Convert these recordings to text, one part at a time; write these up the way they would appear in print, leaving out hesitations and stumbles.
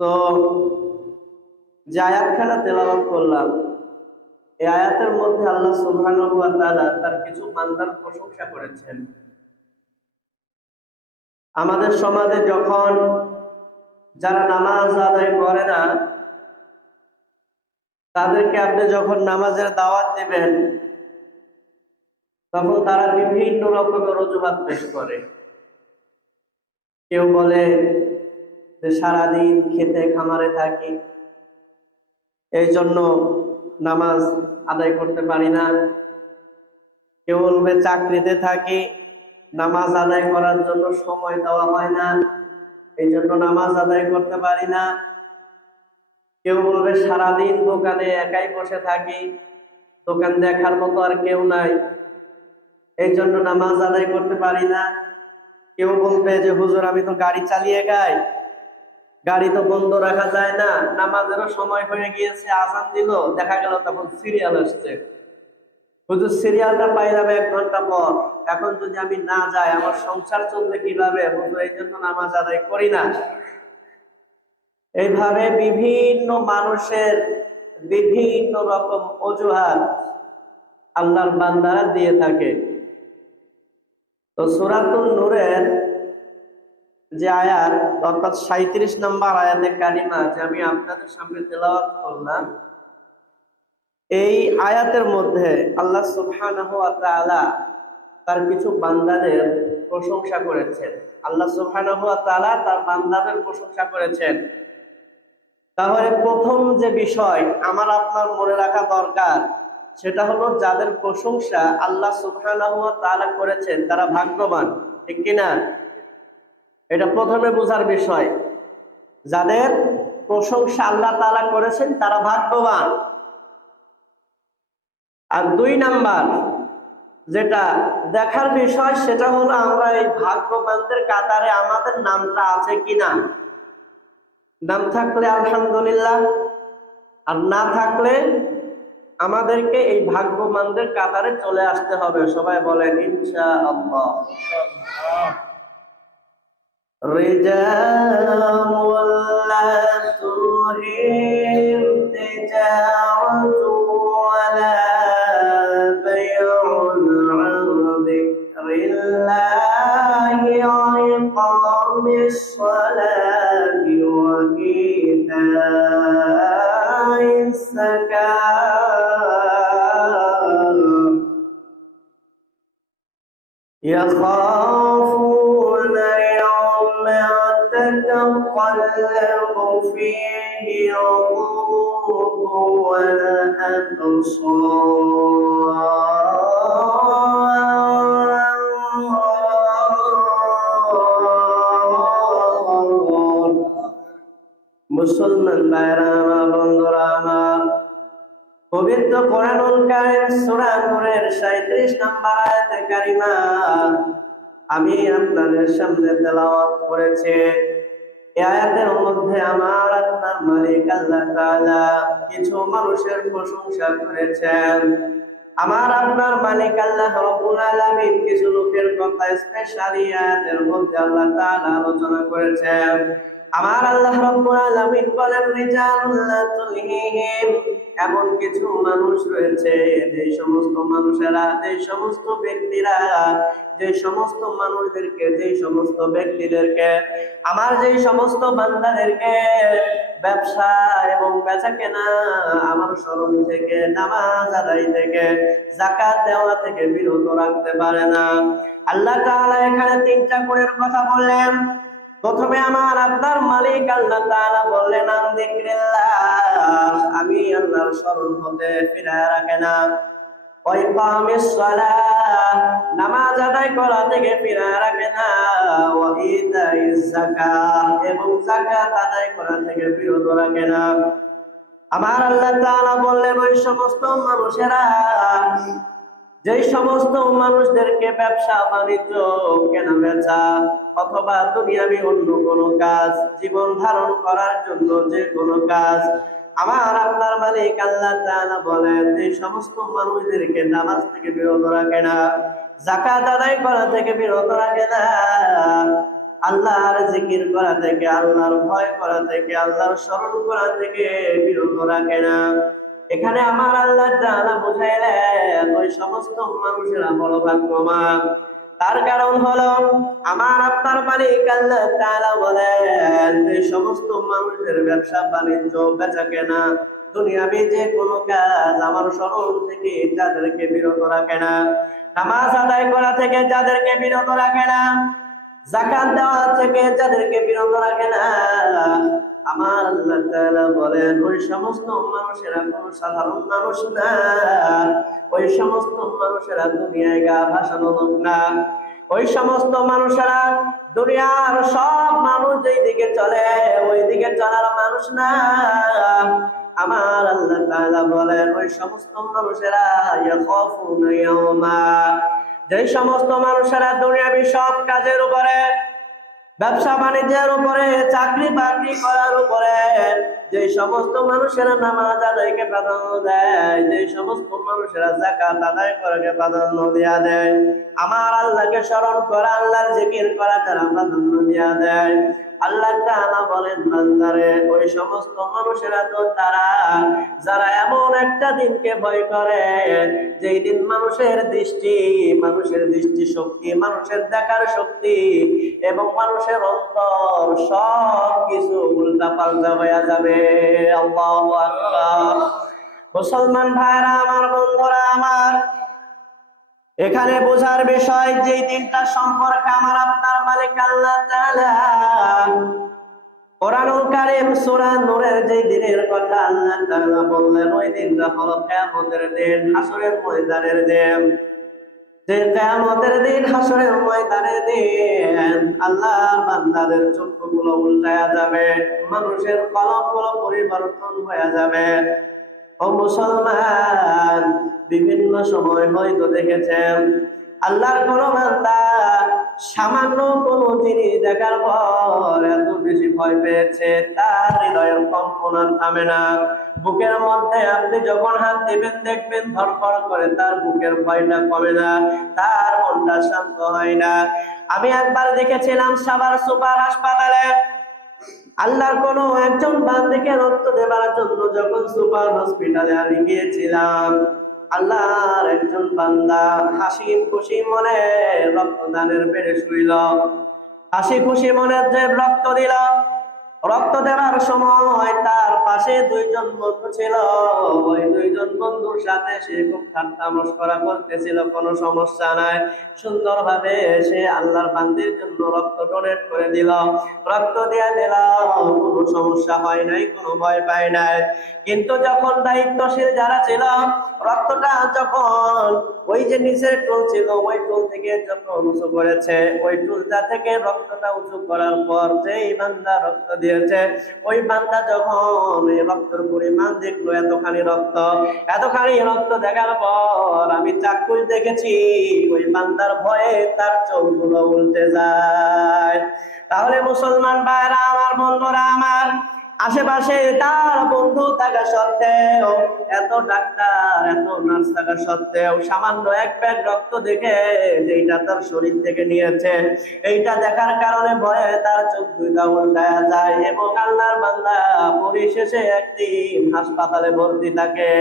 তো যে আয়াতখানা তেলাওয়াত করলাম, এই আয়াতের মধ্যে আল্লাহ সুবহানাহু ওয়া তাআলা তার কিছু বান্দার প্রশংসা করেছেন। আমাদের সমাজে যখন যারা নামাজ আদায় করে না, তাদেরকে আপনি যখন নামাজের দাওয়াত দিবেন, তখন তারা বিভিন্ন রকমের অজুহাত পেশ করে। কেউ বলে যে সারাদিন খেতে খামারে থাকি, এই জন্য নামাজ আদায় করতে পারি না। কেউ বলবে চাকরিতে থাকি, নামাজ আদায় করার জন্য সময় দেওয়া হয় না, এই জন্য নামাজ আদায় করতে পারি না। কেউ বলবে সারাদিন দোকানে একাই বসে থাকি, দোকান দেখার মতো আর কেউ নাই, এই জন্য নামাজ আদায় করতে পারি না। কেউ বলবে যে হুজুর আমি তো গাড়ি চালিয়ে গাই, গাড়ি তো বন্ধ রাখা যায় না, নামাজেরও সময় হয়ে গিয়েছে, আজান দিল, দেখা গেল তখন সিরিয়াল আসছে, হুজুর সিরিয়ালটা পাইলাম 1 ঘন্টা পর, এখন যদি আমি না যাই আমার সংসার চলবে কিভাবে, হুজুর এই জন্য নামাজ আদায় করি না। এইভাবে বিভিন্ন মানুষের বিভিন্ন রকম অজুহাত আল্লাহর বান্দারা দিয়ে থাকে। তো সূরাতুন নূরের যে আয়াত, অর্থাৎ 37 নম্বর আয়াতে কারিমা যে আমি আপনাদের সামনে তেলাওয়াত করলাম, এই আয়াতের মধ্যে আল্লাহ সুবহানাহু ওয়া তাআলা তার কিছু বান্দাদের প্রশংসা করেছেন। আল্লাহ সুবহানাহু ওয়া তাআলা তার বান্দাদের প্রশংসা করেছেন। তাহলে প্রথম যে বিষয় আমার আপনার মনে রাখা দরকার, সেটা হলো যাদের প্রশংসা আল্লাহ সুবহানাহু ওয়া তাআলা করেছেন তারা ভাগ্যবান, ঠিক কিনা? এটা প্রথমে বোঝার বিষয়। যাদের প্রশংসা আল্লাহ তাআলা করেছেন তারা ভাগ্যবান। আর 2 নাম্বার যেটা দেখার বিষয়, সেটা হলো আমরা এই ভাগ্যবানদের কাতারে আমাদের নামটা আছে কিনা। নাম থাকলে আলহামদুলিল্লাহ, আর না থাকলে আমাদেরকে এই ভাগ্যবানদের কাতারে চলে আসতে হবে। সবাই বলেন ইনশাআল্লাহ। রিজালুল লা তুলহিহিম তিজারাতু ওয়ালা বাইউন আন যিকরিল্লাহি ওয়া ইকামিস সালাতি ওয়া ইতাইস যাকাত ইয়াখাফুনা ইয়াওমান তাতাকাল্লাবু ফীহি القلوب والأبصار। মুসলমান ভাইরা আমার, বন্ধুরা আমার, পবিত্র কোরআনুল কারীম সূরা নূরের 37 নম্বর আয়াতে কারিমা আমি আপনাদের সামনে তেলাওয়াত করেছি। এই আয়াতের মধ্যে আমার আপনার মালিক আল্লাহ তাআলা কিছু মানুষের প্রশংসা করেছেন। আমার আপনার মালিক আল্লাহ রাব্বুল আলামিন কিছু লোকের কথা স্পেশালি আয়াতের মধ্যে আল্লাহ তাআলা আলোচনা করেছেন। আমার আল্লাহ রাব্বুল আলামিন বলেন রিজালুল লা তুলহিহিম, এমন কিছু মানুষ রয়েছে, যে সমস্ত মানুষেরা, যে সমস্ত ব্যক্তিরা, যে সমস্ত মানুষদেরকে, যে সমস্ত ব্যক্তিদেরকে, আমার যে সমস্ত বান্দাদেরকে ব্যবসা এবং বেচা কেনা, আমার স্মরণ থেকে, নামাজ আদায় থেকে, যাকাত দেওয়া থেকে বিরত রাখতে পারে না। আল্লাহ তাআলা এখানে 3টা গুণের কথা বললেন। প্রথমে আমার আপনার মালিক আল্লাহ তাআলা বললেন আন যিকরিল্লাহ, আমি আল্লাহর স্মরণ হতে ফিরায় রাখে না। ওয়া ইকামিস সালাহ, নামাজ আদায় করা থেকে ফিরায় রাখে না। ওয়া ইতাইজ যাকাত, এবং যাকাত আদায় করা থেকে বিরত রাখে না। আমার আল্লাহ তাআলা বললেন ওই সমস্ত মানুষেরা, যে সমস্ত মানুষদেরকে ব্যবসা বাণিজ্য, কেনা বেচা অথবা দুনিয়াবি অন্য কোনো কাজ, জীবন ধারণ করার জন্য যে কোনো কাজ, আমার আপনার মালিক আল্লাহ তাআলা বলেন যে সমস্ত মানুষদেরকে নামাজ থেকে বিরত রাখে না, যাকাত আদায় করা থেকে বিরত রাখে না, আল্লাহর জিকির করা থেকে, আল্লাহর ভয় করা থেকে, আল্লাহর স্মরণ করা থেকে বিরত রাখে না। এখানে আমার আল্লাহ তাআলা বুঝাইলেন ওই সমস্ত মানুষেরা বড় ভাগ্যবান। তার কারণ হলো আমার আপনার মালিক আল্লাহ তাআলা বলেন যে সমস্ত মানুষের ব্যবসা বাণিজ্য বেচা কেনা দুনিয়াবি যে কোনো কাজ আমার স্মরণ থেকে যাদেরকে বিরত রাখে না, নামাজ আদায় করা থেকে যাদেরকে বিরত রাখে না, যাকাত দেওয়া থেকে যাদেরকে বিরত রাখে না, আমার আল্লাহ তাআলা বলেন ওই সমস্ত মানুষেরা কোনো সাধারণ মানুষ না, ওই সমস্ত মানুষেরা দুনিয়ায় গা ভাসানো লোক না, ওই সমস্ত মানুষেরা দুনিয়ার সব মানুষ যেই দিকে চলে ওই দিকে চলার মানুষ না। আমার আল্লাহ তাআলা বলেন ওই সমস্ত মানুষেরা ইয়াখাফুনা ইয়াওমা, যে সমস্ত মানুষেরা দুনিয়াবি সব কাজের উপরে, ব্যবসা বাণিজ্যের উপরে, চাকরি বাকরি করার উপরে, যে সমস্ত মানুষেরা নামাজ আদায়কে প্রাধান্য দেয়, যে সমস্ত মানুষেরা যাকাত আদায় করাকে প্রাধান্য দেয়া দেয়, আমার আল্লাহকে স্মরণ করা, আল্লাহর জিকির করা যারা প্রাধান্য দেয়া দেয়, আল্লাহ তাআলা বলেন বান্দারে ওই সমস্ত মানুষেরা তো তারা যারা এমন একটা দিনকে ভয় করে যেই দিন মানুষের দৃষ্টি শক্তি, মানুষের দেখার শক্তি এবং মানুষের অন্তর সব কিছু উল্টা পাল্টা হয়ে যাবে। আল্লাহু আকবার। মুসলমান ভাইরা আমার, বন্ধুরা আমার, এখানে বোঝার বিষয় যে দিনটা সম্পর্কে আমার আপনার মালিক আল্লাহ তাআলা কোরআনুল কারীম সূরা নূরের যে দিনের কথা আল্লাহ তাআলা বললেন ওই দিনটা হলো কিয়ামতের দিন, হাসরের ময়দানের দিন। যে কিয়ামতের দিন, হাসরের ময়দানের দিন আল্লাহর বান্দাদের চক্ষুগুলো উল্টায়া যাবে, মানুষের কলমগুলো পরিবর্তন হয়ে যাবে। ও মুসলমান, বিভিন্ন সময় হয়তো দেখেছেন আল্লাহর কোন বান্দা সামান্য কোন জিনিস দেখার পর এত বেশি ভয় পেয়েছে তার হৃদয়ের কম্পন আর থামে না। বুকের মধ্যে আপনি যখন হাত দিবেন দেখবেন ধড়ফড় করে, তার বুকের ভয়টা কমে না, তার মনটা শান্ত হয় না। আমি একবার দেখেছিলাম সাভার সুপার হাসপাতালে আল্লাহর কোন একজন বান্দাকে রক্ত দেবার জন্য যখন সুপার হসপিটালে আমি গিয়েছিলাম, আল্লাহর একজন বান্দা হাসি খুশি মনে রক্তদানের বেড়ে শুইল, হাসি খুশি মনে যে রক্ত দিল। রক্ত দেওয়ার সময় তার পাশে দুইজন বন্ধু ছিল, ওই দুইজন বন্ধুর সাথে সে খুব ঠাট্টা মশকরা করতেছিল, কোনো সমস্যা নাই, সুন্দরভাবে সে আল্লাহর বান্দির জন্য রক্ত ডোনেট করে দিল, রক্ত দিয়ে দিল, কোনো সমস্যা হয় নাই, কোনো ভয় পায় নাই। কিন্তু যখন দায়িত্বশীল যারা ছিল, রক্তটা যখন ওই যে নিচের টুল ছিল ওই টুল থেকে যখন উঁচু করেছে, ওই টুলটা থেকে রক্তটা উঁচু করার পর যেই বান্দা রক্ত দিয়েছে ওই বান্দা যখন এই রক্তের পরিমাণ দেখলো এতখানি রক্ত দেখার পর আমি চাক্ষুষ দেখেছি ওই বান্দার ভয়ে তার চোখগুলো উল্টে যায়। তাহলে মুসলমান ভাইরা আমার, বন্ধুরা আমার, আশেপাশে তার বন্ধু থাকা সত্ত্বেও, এত ডাক্তার এত নার্স থাকা সত্ত্বেও সামান্য এক ব্যাগ রক্ত দেখে যেটা তার শরীর থেকে নিয়েছে এইটা দেখার কারণে ভয়ে তার চোখ দুইটা উল্টায়া যায় এবং আল্লাহর বান্দা পরিশেষে একদিন হাসপাতালে ভর্তি থাকে।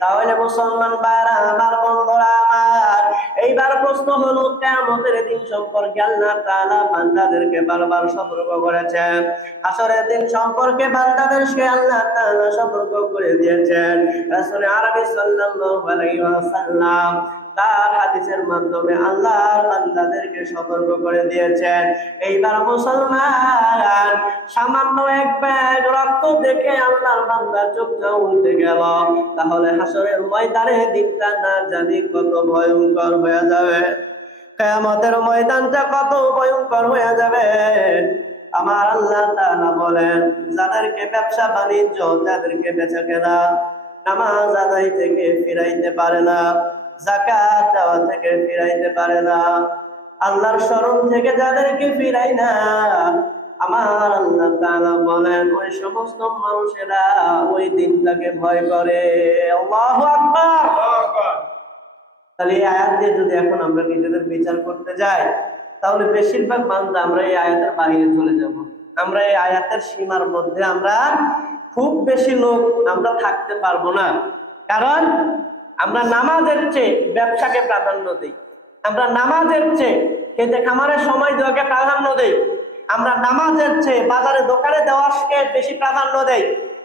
তাহলে মুসলমান ভাইরা আমার, বন্ধুরা আমার, এইবার প্রশ্ন হলো কিয়ামতের দিন সম্পর্কে আল্লাহ তাআলা বান্দাদেরকে বারবার সতর্ক করেছেন, হাসরের দিন সম্পর্কে বান্দাদেরকে আল্লাহ তাআলা সতর্ক করে দিয়েছেন। রাসূল আরবি সাল্লাল্লাহু আলাইহি ওয়াসাল্লাম তার হাদিসের মাধ্যমে আল্লাহ বান্দাদেরকে সতর্ক করে দিয়েছেন। এইবার মুসলমান সামান্য এক ব্যাগ রক্ত দেখে আল্লাহর বান্দার চোখটা উল্টে গেল, তাহলে হাসরের ময়দানে দিনটা না জানি কত ভয়ঙ্কর হয়ে যাবে, কিয়ামতের ময়দানটা কত ভয়ঙ্কর হয়ে যাবে। আমার আল্লাহ তাআলা বলেন যাদেরকে ব্যবসা বাণিজ্য, যাদেরকে বেচা কেনা, নামাজ আদায় থেকে ফিরাইতে পারে না, যাকাত দেওয়া থেকে ফিরাইতে পারে না, আল্লাহর স্মরণ থেকে যাদেরকে ফিরাই না, আমার আল্লাহ তাআলা বলেন ওই সমস্ত মানুষেরা ওই দিনটাকে ভয় করে। আল্লাহু আকবার। তাহলে এই আয়াত দিয়ে যদি এখন আমরা নিজেদের বিচার করতে যাই, তাহলে বেশিরভাগ বান্দা আমরা এই আয়াতের বাইরে চলে যাব। আমরা এই আয়াতের সীমার মধ্যে আমরা খুব বেশি লোক আমরা থাকতে পারবো না। কারণ আমরা নামাজের চেয়ে ব্যবসাকে প্রাধান্য দিই, আমরা নামাজের চেয়ে খেতে খামারে সময় দেওয়াকে প্রাধান্য দেই, আমরা নামাজের চেয়ে বাজারে দোকানে দেওয়াকে বেশি প্রাধান্য দেই,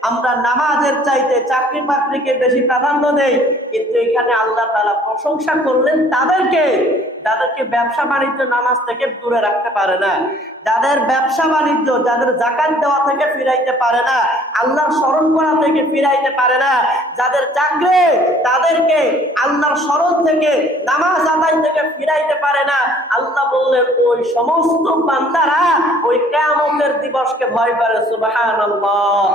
আমরা নামাজের চাইতে চাকরি বাকরিকে বেশি প্রাধান্য দেই। কিন্তু এখানে আল্লাহ তাআলা প্রশংসা করলেন তাদেরকে যাদেরকে ব্যবসা বাণিজ্য নামাজ থেকে দূরে রাখতে পারে না, যাদের ব্যবসা বাণিজ্য, যাদের যাকাত দেওয়া থেকে ফিরাইতে পারে না, আল্লাহর স্মরণ করা থেকে ফিরাইতে পারে না, যাদের চাকরি তাদেরকে আল্লাহর স্মরণ থেকে নামাজ আদায় থেকে ফিরাইতে পারে না। আল্লাহ বললেন ওই সমস্ত বান্দারা ওই কিয়ামতের দিবসকে ভয় করে। সুবহানাল্লাহ।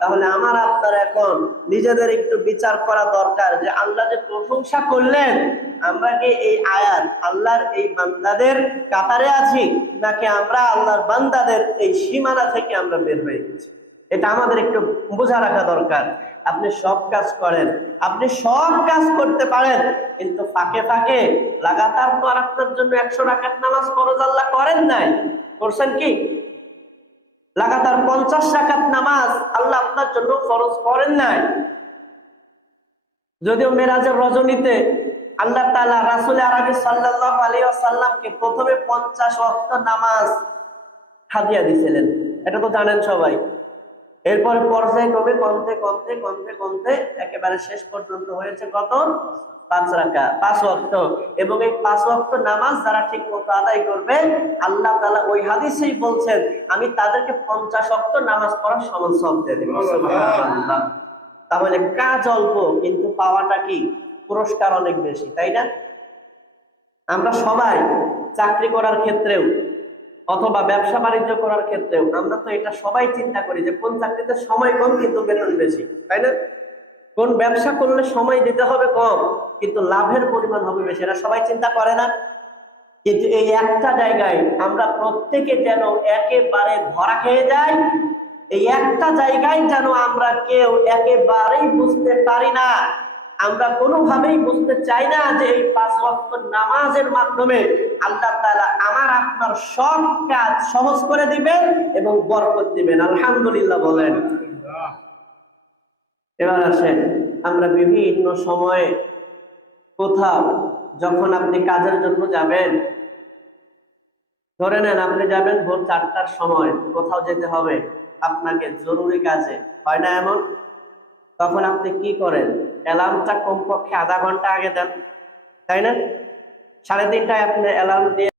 তাহলে আমার আপনার এখন নিজেদের একটু বিচার করা দরকার যে আল্লাহ যে প্রশংসা করলেন, আমরা কি এই আয়াত আল্লাহর এই বান্দাদের কাতারে আছি, নাকি আমরা আল্লাহর বান্দাদের এই সীমানা থেকে আমরা বের হয়ে গেছি? এটা আমাদের একটু বোঝা রাখা দরকার। আপনি সব কাজ করেন, আপনি সব কাজ করতে পারেন, কিন্তু ফাঁকে ফাঁকে লাগাতার তো আর আপনার জন্য 100 রাকাত নামাজ ফরজ আল্লাহ করেন নাই। করছেন কি? লাগাতার 50 রাকাত নামাজ আল্লাহ আপনার জন্য ফরজ করেন নাই। যদিও মেরাজের রজনীতে আল্লাহ তাআলা রাসূল আরবি সাল্লাল্লাহু আলাইহি ওয়াসাল্লামকে প্রথমে 50 ওয়াক্ত নামাজ হাদিয়া দিয়েছিলেন, এটা তো জানেন সবাই। এরপর পর্যায়ক্রমে কমতে কমতে কমতে কমতে একেবারে শেষ পর্যন্ত হয়েছে কত? 5 রাকাত, 5 ওয়াক্ত। এবং এই 5 ওয়াক্ত নামাজ যারা ঠিক মতো আদায় করবে, আল্লাহ তাআলা ওই হাদিসেই বলছেন আমি তাদেরকে 50 ওয়াক্ত নামাজ পড়ার সমান সওয়াব দিয়ে দেব। সুবহানাল্লাহ। তাহলে কাজ অল্প কিন্তু পাওয়াটা কি? পুরস্কার অনেক বেশি, তাই না? আমরা সবাই চাকরি করার ক্ষেত্রেও অথবা ব্যবসা বাণিজ্য করার ক্ষেত্রেও আমরা তো এটা সবাই চিন্তা করি যে কোন চাকরিতে সময় কম কিন্তু বেতন বেশি, তাই না? কোন ব্যবসা করলে সময় দিতে হবে কম কিন্তু লাভের পরিমাণ হবে বেশি, এটা সবাই চিন্তা করে না? কিন্তু এই একটা জায়গায় আমরা প্রত্যেকে যেন একেবারে ধরা খেয়ে যাই, এই একটা জায়গায় যেন আমরা কেউ একেবারেই বুঝতে পারি না, আমরা কোনোভাবেই বুঝতে চাই না যে এই 5 ওয়াক্ত নামাজের মাধ্যমে আল্লাহ তাআলা আমার আপনার সব কাজ সহজ করে দিবেন এবং বরকত দিবেন। আলহামদুলিল্লাহ বলেন। এবার আসেন, আমরা বিভিন্ন সময়ে কোথাও যখন আপনি কাজের জন্য যাবেন, ধরে নেন আপনি যাবেন ভোর 4টার সময়, কোথাও যেতে হবে আপনাকে জরুরি কাজে, হয় না এমন? তখন আপনি কি করেন? অ্যালার্মটা কমপক্ষে আধা ঘন্টা আগে দেন, তাই না? 3:30টায় আপনি অ্যালার্ম দিয়ে